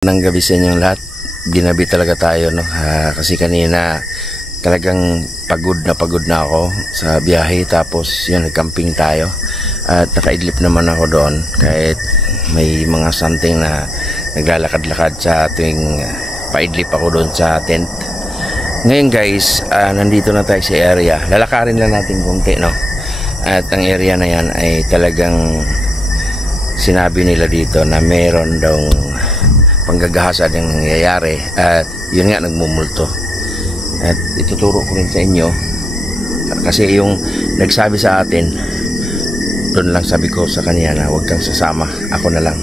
Ng gabi sa inyong lahat. Ginabi talaga tayo, no? Kasi kanina talagang pagod na ako sa biyahe, tapos yun, nagcamping tayo at nakaidlip naman ako doon kahit may mga something na naglalakad-lakad sa tuwing paidlip ako doon sa tent. Ngayon guys, nandito na tayo sa area. Lalakarin lang natin konti, no? At ang area na yan ay talagang sinabi nila dito na meron daw panggagahasa yung nangyayari, at yun nga, nagmumulto. At ituturo ko rin sa inyo kasi yung nagsabi sa atin doon lang, sabi ko sa kanya na huwag kang sasama, ako na lang.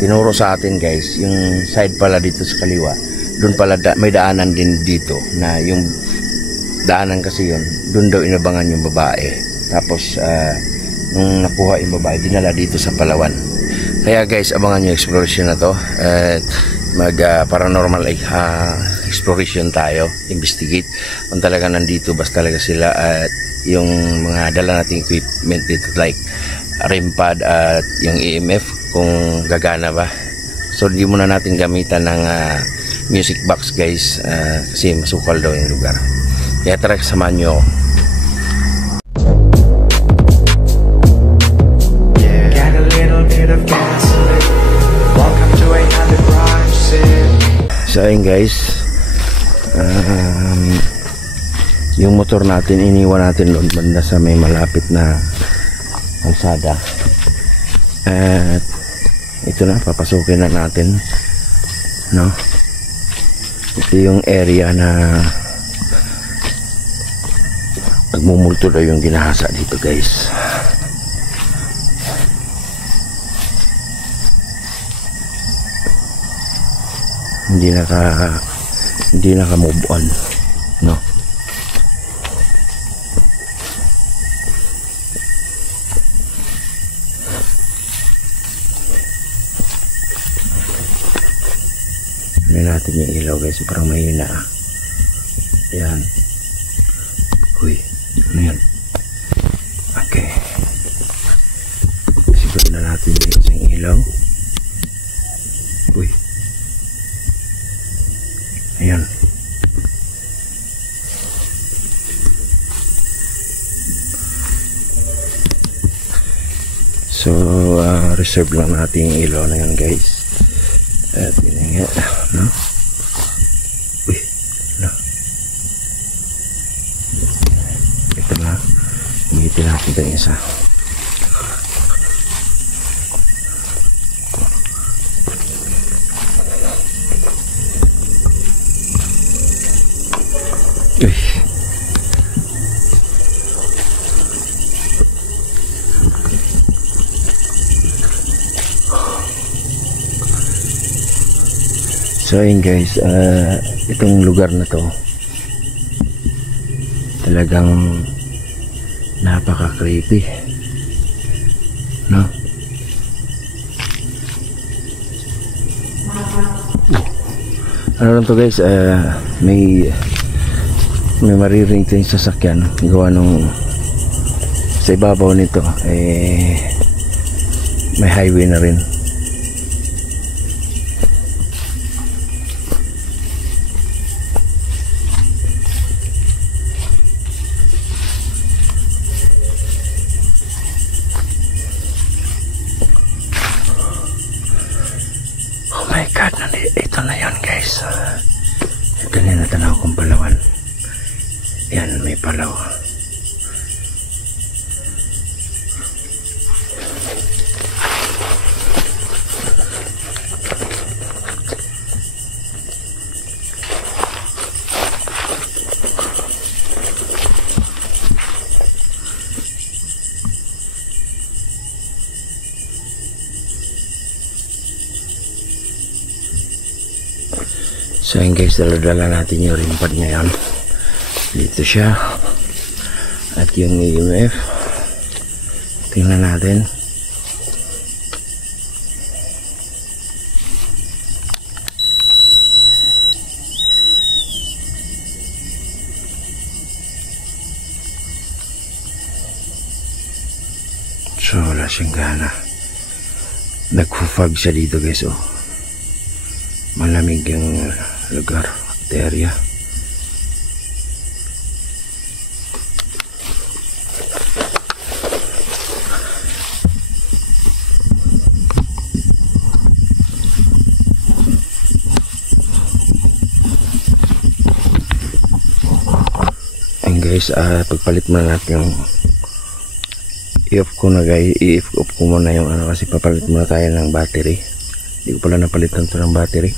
Tinuro sa atin guys, yung side pala dito sa kaliwa, doon pala may daanan din dito, na yung daanan kasi yun, doon daw inabangan yung babae. Tapos nung nakuha yung babae, dinala dito sa Palawan. Kaya guys, abangan nyo exploration na to at mag paranormal exploration tayo, investigate kung talaga nandito bas talaga sila, at yung mga dala nating equipment dito like REM pad at yung EMF kung gagana ba. So hindi muna natin gamitan ng music box guys, kasi masukal daw yung lugar. Kaya tara, samahan nyo ako. So ayun guys, yung motor natin iniwan natin doon banda sa may malapit na kalsada, at ito na, papasukin na natin, no? Ito yung area na nagmumulto daw yung ginahasa dito guys. Hindi naka move on, no? Ano natin yung ilaw guys, parang mahina. Yan. Uy, ano yan? Okay, siguro na natin yung ilaw. Uy, ayan. So reserve lang natin yung ilaw na yan guys. At yun nga, no? Uy, no? Ito na, umitin natin ito yung isa. Uy. So ayun guys, itong lugar na to talagang napaka creepy, no? Ano lang to guys, may maririnig tayong sasakyan gawa nung sa ibabaw nito may highway na rin. Oh my god, ito na yun guys. Ito na natanaw kong Palawan. Yan, may Palaw. So yun guys, dala-dala natin yung REM pad ngayon. Dito siya. At yung EMF, tingnan natin. So wala siyang gana. Nagfufag siya dito guys, oh. malamig yung lugar at area. And guys, pagpalit muna natin yung i-off ko na guys, i-off ko muna yung ano, kasi papalit muna tayo ng battery. Hindi ko pala napalitan to ng battery.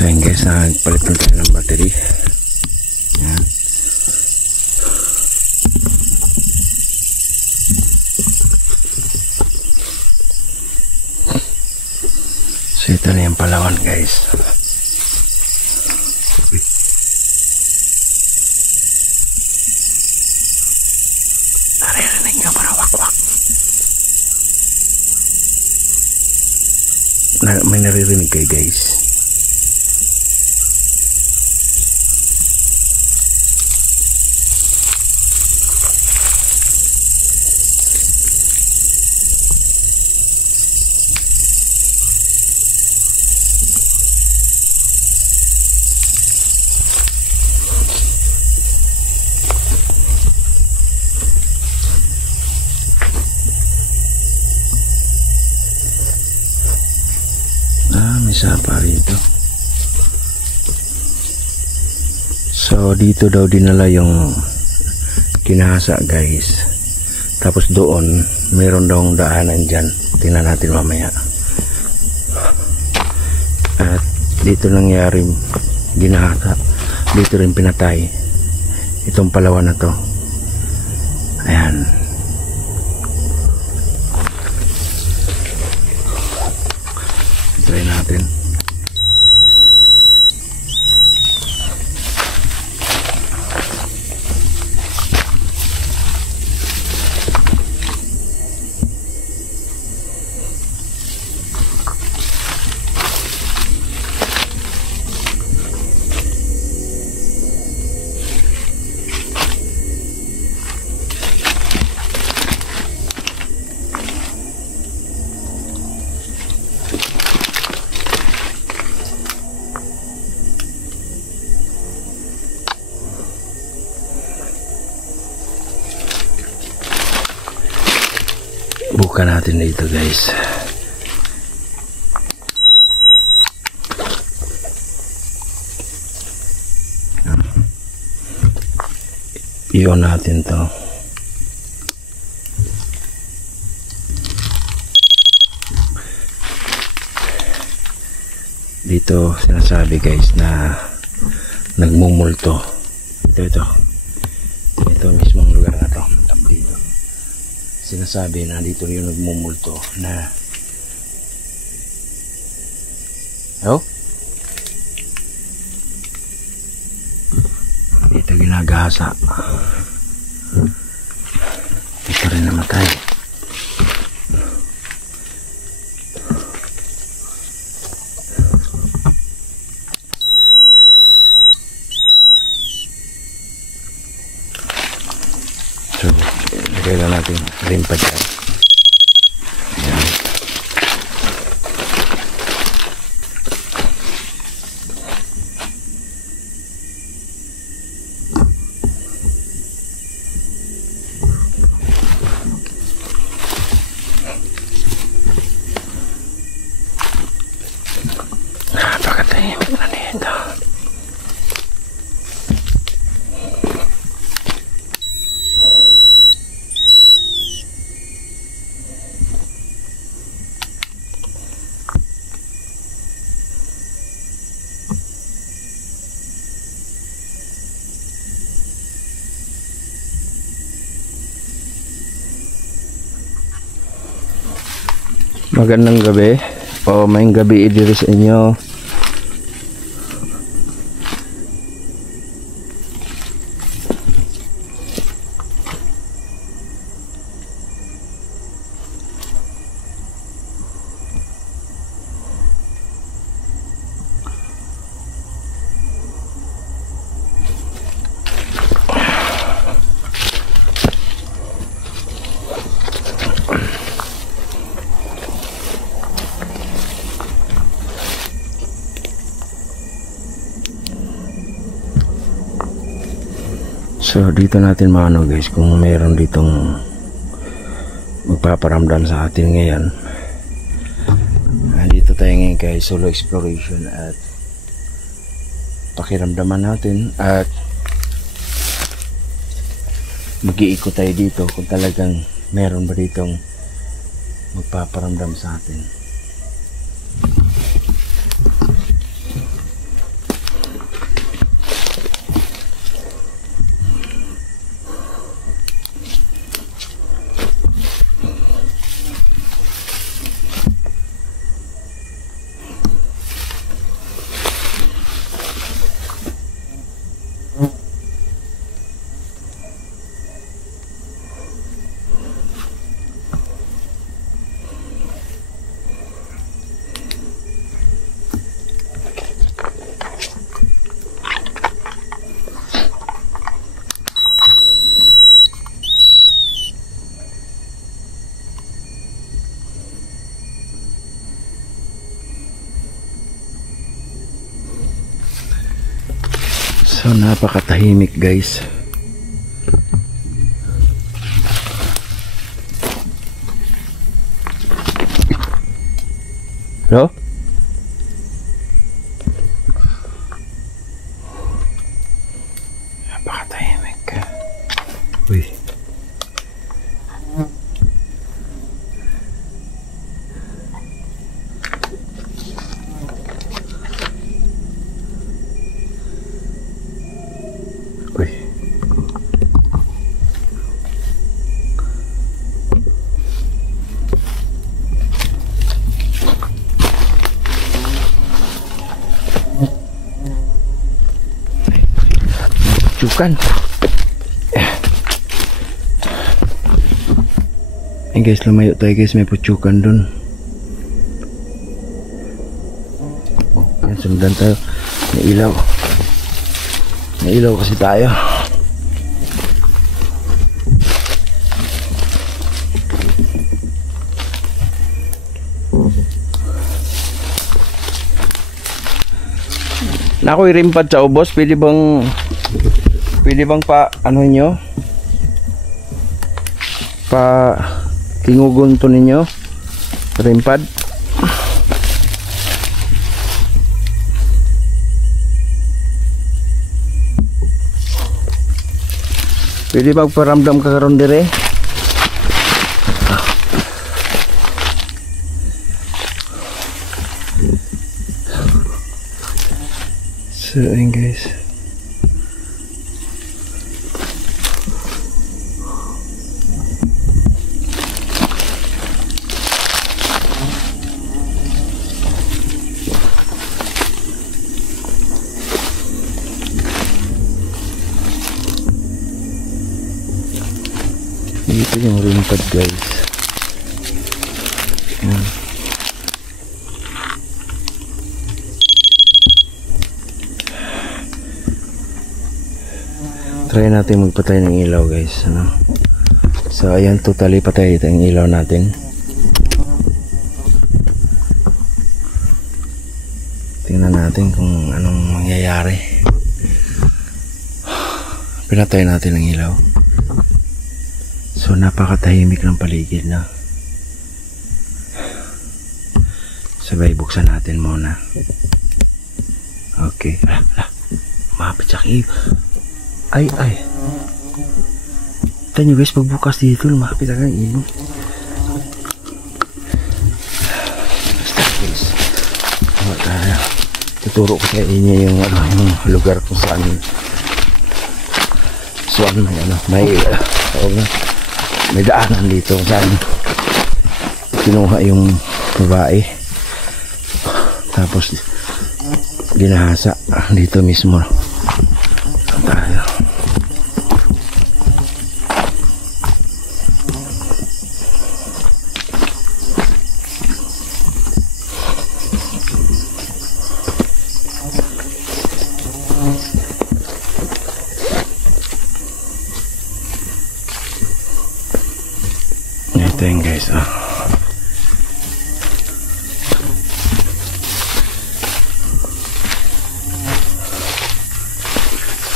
So yun guys, nagpalit na tayo ng battery. Yan. So ito na yung Palawan guys. Naririnig nyo para wakwak. May naririnig kayo guys. May sapa rito. So dito daw dinala yung kinahasa guys. Tapos doon mayroon daw daanan dyan. Tingnan natin mamaya. At dito nangyari ginahasa. Dito rin pinatay itong Palawan na to. Ayan. Try natin. Buka natin dito guys. I-on natin to. Dito sinasabi guys na nagmumulto. Ito mismong lugar na to. Dito sinasabi na dito yung nagmumulto na dito ginagasa. Ito rin namatay. So lagay na natin rin pa dyan. Ayan. Magandang gabi o may gabi diri sa inyo. So dito natin maano guys, kung mayroon ditong magpaparamdam sa atin ngayon. Dito tayo ngayon kay solo exploration at pakiramdaman natin at mag-iikot tayo dito kung talagang meron ba ditong magpaparamdam sa atin. So napakatahimik guys. Hello? Napakatahimik. Uy. Cukan. Ay guys, lumayo tayo guys, may pucukan dun. Yan, sundan tayo. May ilaw. May ilaw kasi tayo. Nako'y rimpad sa ubos, pwede bang pa ano nyo, pa tingugon to ninyo rimpad. Pwede magparamdam ka karon dire. So ayun guys, dito yung rimpad guys. Yan. Try natin magpatay ng ilaw guys, ano? So ayan, totally patay ito yung ilaw natin. Tingnan natin kung anong mangyayari. Pinatay natin ang ilaw. So napakatahimik ng paligid na. Sabay buksan natin muna. Okay. Mapit sa kiyo. Ay. Ito nyo guys, pagbukas dito, lumapit agad ang ilong. Basta guys, tuturo ko sa inyo yung lugar kung saan may daanan dito kung saan kinuha yung babae. Tapos ginahasa dito mismo tayo. Ito yun guys,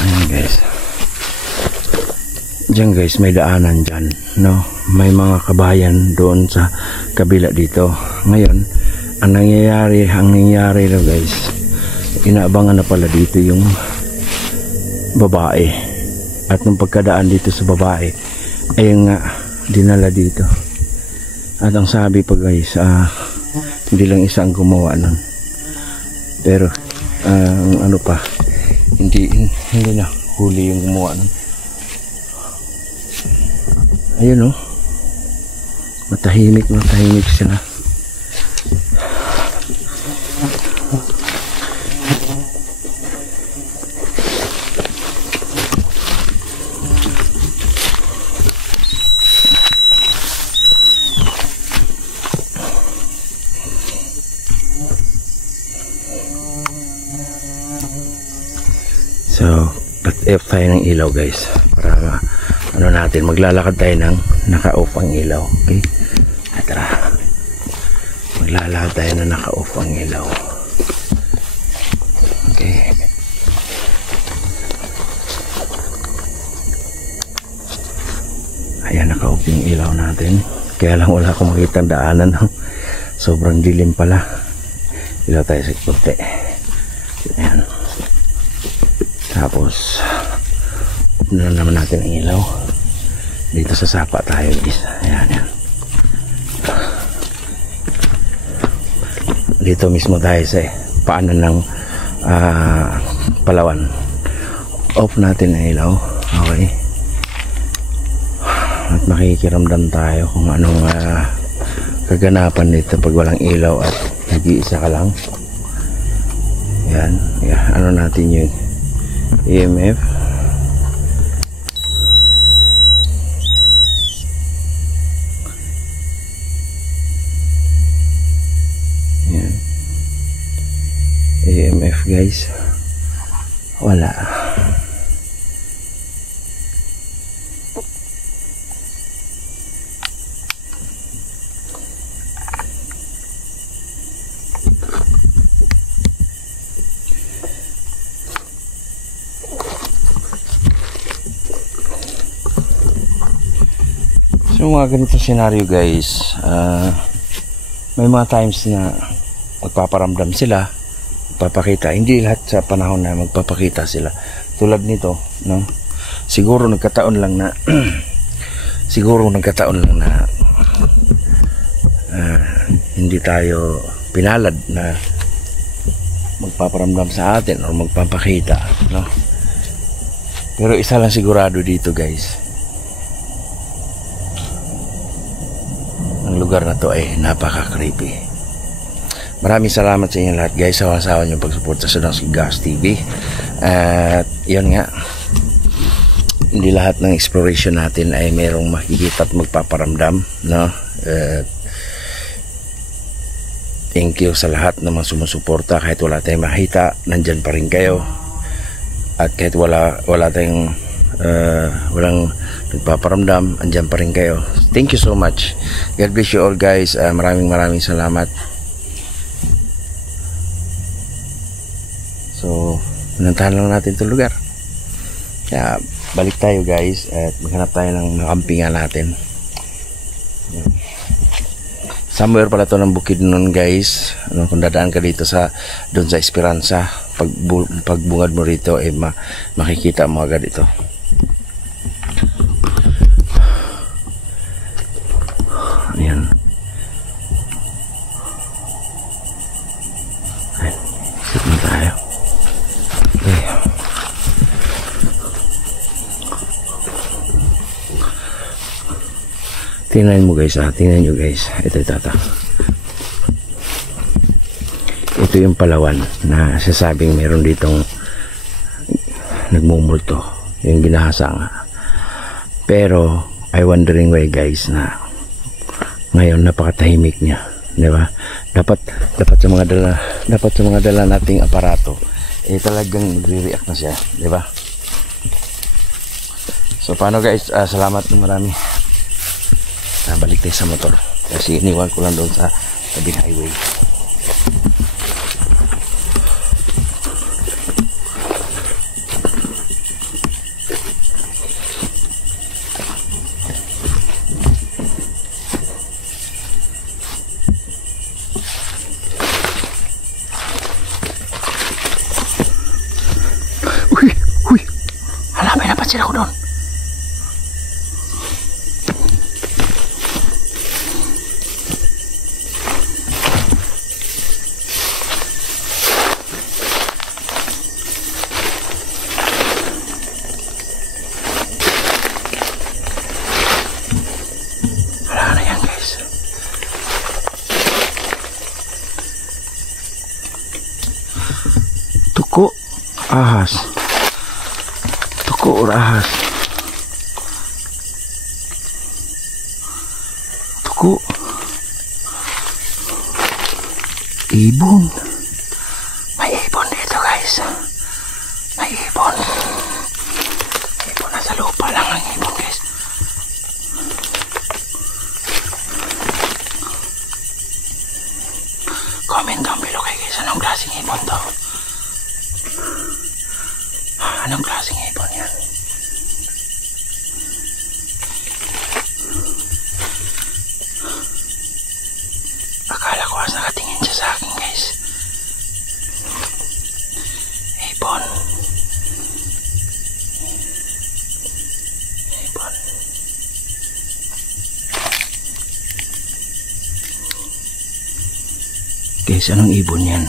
ayan guys. Diyan guys, may daanan dyan, no? May mga kabayan doon sa kabila dito. Ngayon, ang nangyayari daw guys, inaabangan na pala dito yung babae. At nung pagkadaan dito sa babae, ayun nga, dinala dito. At ang sabi pa guys, hindi lang isa ang gumawa nun. Pero ano pa, hindi na huli yung gumawa nun. Ayun oh, matahimik sila. So, pat-off tayo ng ilaw guys para ano natin, maglalakad tayo ng naka-off ang ilaw. Okay? At tara, maglalakad tayo na naka-off ang ilaw. Okay. Ayan, naka-off yung ilaw natin. Kaya lang wala akong makitang daanan. Sobrang dilim pala. Ilaw tayo sa puti. Ayan. Tapos off na naman natin ang ilaw. Dito sa sapa tayo guys. Ayan. Dito mismo tayo sa paanan ng Palawan. Off natin ang ilaw. Okay. At makikiramdam tayo kung anong kaganapan dito pag walang ilaw at nag-iisa ka lang. Yan. Ano natin yung EMF. Yan. EMF guys. Wala. So mga ganito senaryo guys, may mga times na magpaparamdam sila, magpapakita. Hindi lahat sa panahon na magpapakita sila. Tulad nito, no? Siguro nagkataon lang na hindi tayo pinalad na magpaparamdam sa atin o magpapakita, no? Pero isa lang sigurado dito guys, ang lugar na to ay napaka-creepy. Maraming salamat sa inyo lahat guys, sawa-sawa nyo pagsuporta sa Don's Gas TV. At yun nga, hindi lahat ng exploration natin ay merong makikita at magpaparamdam, no? Thank you sa lahat na mga sumusuporta. Kahit wala tayong makita, nandyan pa rin kayo. At kahit wala tayong walang nagpaparamdam, andyan pa rin kayo. Thank you so much. God bless you all guys. Maraming salamat. So pinuntahan lang natin itong lugar. Kaya balik tayo guys at maghanap tayo ng makampingan natin. Somewhere pala to ng bukid nun guys. Kung dadaan ka dito doon sa Esperanza, pagbungad mo rito ay makikita mo agad ito. Ayan. Sit na tayo. Okay. Tingnan mo guys, tingnan nyo guys. Ito. ito yung Palawan na sasabing meron ditong nagmumulto, yung ginahasa nga. Pero I wondering why guys na ngayon napakatahimik niya, di ba? Dapat sa mga dala nating aparato talagang nagre-react na siya, di ba? So paano guys, salamat ng marami. Balik tayo sa motor kasi iniwan ko lang doon sa tabing highway. Uy, hala, may napansin ako doon. Tuko, ahas. Tuko or ahas. Tuko. Ibon. May ibon dito guys. May ibon. Ibon nasa lupa lang ang ibon guys. Comment down below guys, anong klaseng ibon to? Anong klaseng ibon yan? Akala ko as nakatingin siya sa akin guys. Ibon. Ibon. Guys, anong ibon yan?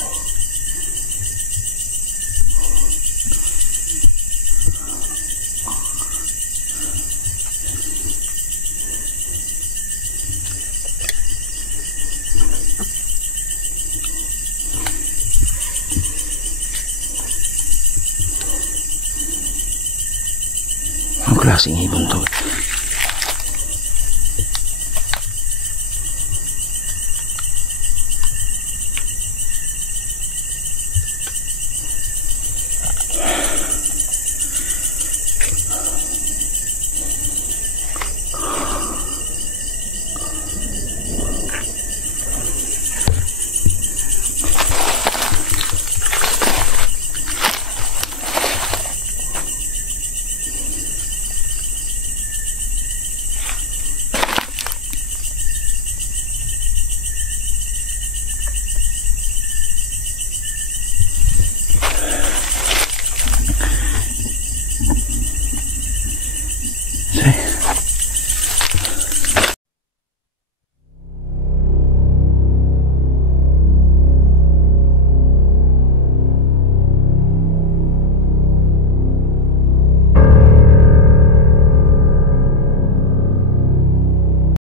Ang klaseng ibon to.